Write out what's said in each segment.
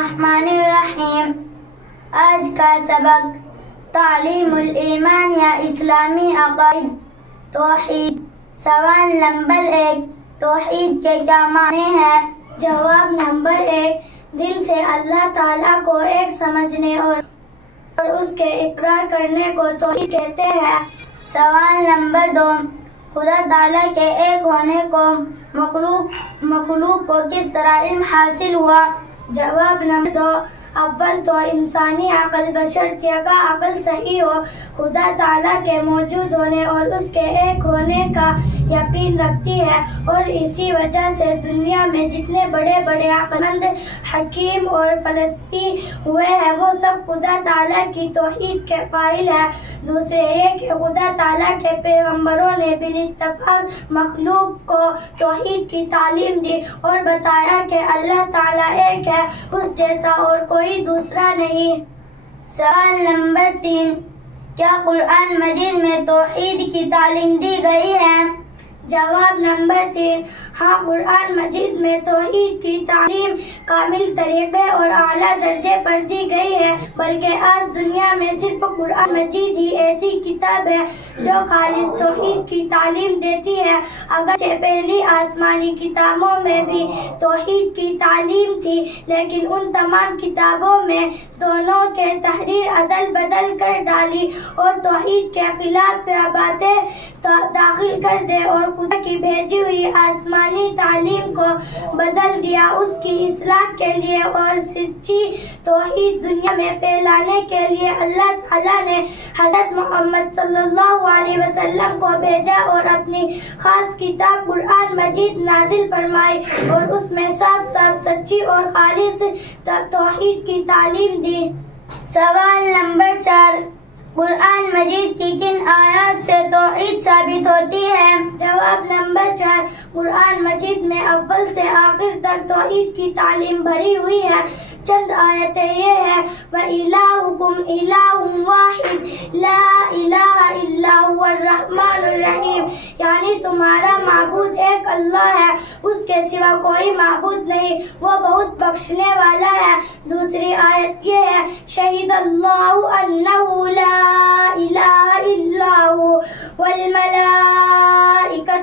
الرحمن الرحیم۔ آج کا سبق تعلیم الایمان یا اسلامی عقائد توحید۔ سوال نمبر 1، توحید کے کیا معنی ہیں؟ جواب نمبر 1، دل سے اللہ تعالیٰ کو ایک سمجھنے اور اس کے اقرار کرنے کو توحید کہتے ہیں۔ سوال نمبر 2، خدا تعالیٰ کے ایک ہونے کو مخلوق کو کس طرح علم حاصل ہوا؟ جواب نمبر 2، اول تو انسانی عقل بشرطیہ کا عقل صحیح ہو خدا تعالیٰ کے موجود ہونے اور اس کے ایک ہونے کا یقین رکھتی ہے، اور اسی وجہ سے دنیا میں جتنے بڑے بڑے عقل مند حکیم اور فلسفی ہوئے ہیں وہ سب خدا تعالیٰ کی توحید کے قائل ہیں۔ دوسرے یہ کہ خدا تعالیٰ کے پیغمبروں نے بالاتفاق مخلوق کو توحید کی تعلیم دی اور بتایا کہ اللہ تعالیٰ ایک ہے، اس جیسا اور کوئی دوسرا نہیں۔ سوال نمبر 3، کیا قرآن مجید میں توحید کی تعلیم دی گئی ہے؟ جواب نمبر 3، ہاں، قرآن مجید میں توحید کی تعلیم کامل طریقے اور اعلیٰ درجے پر دی گئی ہے، بلکہ آج دنیا میں صرف قرآن مجید ہی ایسی کتاب ہے جو خالص توحید کی تعلیم دیتی ہے۔ اگرچہ پہلی آسمانی کتابوں میں بھی توحید کی تعلیم تھی، لیکن ان تمام کتابوں میں دونوں کے تحریر عدل بدل کر ڈالی اور توحید کے خلاف باتیں داخل کر دے اور خدا کی بھیجی ہوئی آسمانی تعلیم کو بدل دیا۔ اس کی اصلاح کے لیے اور سچی توحید دنیا میں پھیلانے کے لیے اللہ تعالیٰ نے حضرت محمد صلی اللہ علیہ وسلم کو بھیجا اور اپنی خاص کتاب قرآن مجید نازل فرمائی اور اس میں صاف صاف سچی اور خالص توحید کی تعلیم دی۔ سوال نمبر 4، قرآن مجید کی کن آیات سے توحید ثابت ہوتی ہے؟ جواب نمبر 4، قرآن مجید میں اول سے آخر تک توحید کی تعلیم بھری ہوئی ہے۔ چند آیتیں یہ ہیں: وَإِلَٰهُكُمْ إِلَٰهٌ وَاحِدٌ لَا إِلَٰهَ إِلَّا هُوَ الرَّحْمَٰنُ الرَّحِيمُ، یعنی تمہارا معبود ایک اللہ ہے، اس کے سوا کوئی معبود نہیں، وہ بہت بخشنے والا ہے۔ دوسری آیت یہ ہے: شہید اللہ انہ لا الہ الا هو والملائکۃ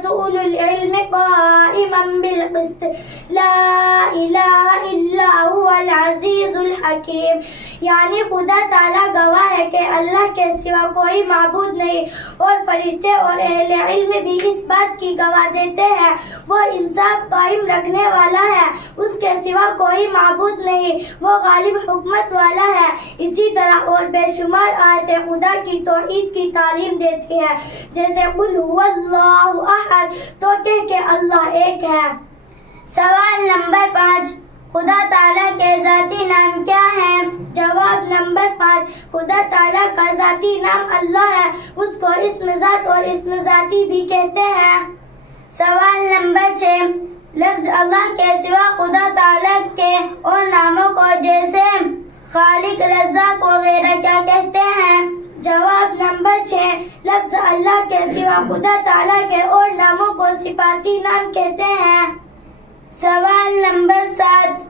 اولو العلم قائما بالقسط لا الہ الا هو العزیز الحکیم، یعنی خدا تعالیٰ گواہ ہے کہ اللہ کے سوا کوئی معبود نہیں، اور فرشتے اور اہل علم بھی اس بات کی گواہ دیتے ہیں، وہ انصاف قائم رکھنے والا ہے، اس کے سوا کوئی معبود نہیں، وہ غالب حکمت والا ہے۔ اسی طرح اور بے شمار آیتیں خدا کی توحید کی تعلیم دیتی ہے، جیسے قل هو اللہ احد، تو کہ اللہ ایک ہے۔ سوال نمبر 5، خدا تعالیٰ کے ذاتی نام کیا ہیں؟ جواب نمبر 5، خدا تعالیٰ کا ذاتی نام اللہ ہے، اس کو اسم ذات اور اسم ذاتی بھی کہتے ہیں۔ سوال نمبر 6، لفظ اللہ کے سوا خدا تعالیٰ کے اور ناموں کو جیسے خالق، رزاق وغیرہ کیا کہتے ہیں؟ جواب نمبر 6، لفظ اللہ کے سوا خدا تعالیٰ کے اور ناموں کو صفاتی نام کہتے ہیں۔ سوال نمبر 7،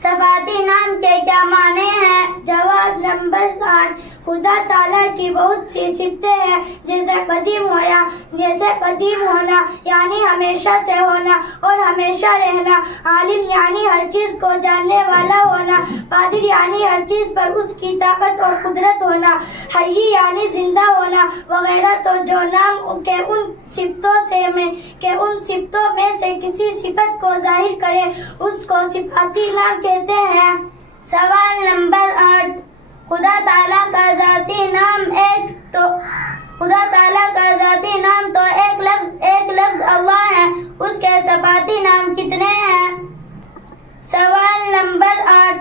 صفاتی نام کے کیا معنی ہیں؟ جواب نمبر 8، خدا تعالیٰ کی بہت سی صفتیں ہیں، جیسے قدیم ہونا یعنی ہمیشہ سے ہونا اور ہمیشہ رہنا، عالم یعنی ہر چیز کو جاننے والا ہونا، قادر یعنی ہر چیز پر اس کی طاقت اور قدرت ہونا، حی یعنی زندہ ہونا وغیرہ۔ تو جو نام کے ان صفتوں میں سے کسی صفت کو ظاہر کرے اس کو صفاتی نام کہتے ہیں۔ سوال نمبر 8، خدا تعالیٰ کا ذاتی نام تو ایک لفظ اللہ ہے، اس کے صفاتی نام کتنے ہیں؟ سوال نمبر 8،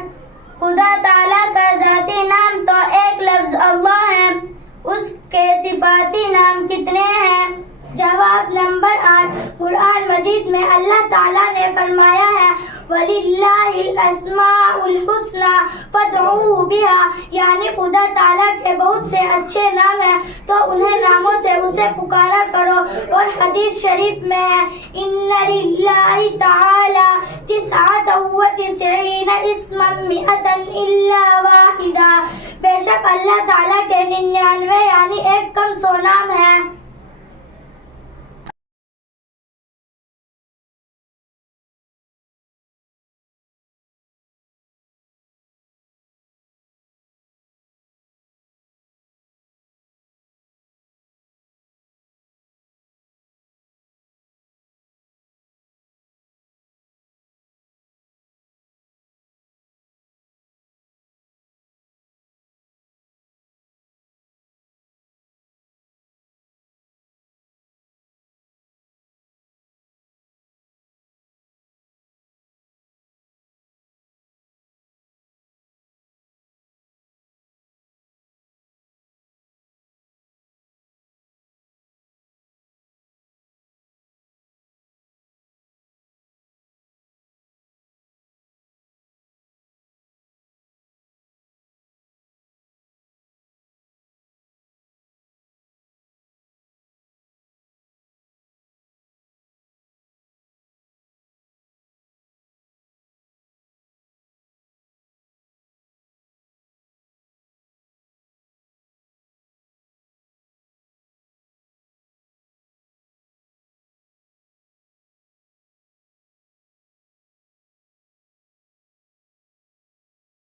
خدا تعالیٰ کا ذاتی نام تو ایک لفظ اللہ ہے، اس کے صفاتی نام کتنے ہیں؟ جواب نمبر 8، قرآن مجید میں اللہ تعالیٰ نے فرمایا ہے وَلِلَّهِ الْأَسْمَاءُ الْحُسْنَى فَادْعُوهُ بِهَا، یعنی خدا تعالیٰ کے بہت سے اچھے نام ہیں تو انہیں ناموں سے اسے پکارا کرو، اور حدیث شریف میں ہے إِنَّ اللہ تعالی 99 اسما 100 الا واحدہ، بے شک اللہ تعالیٰ کے 99 یعنی ایک کم 100 نام ہیں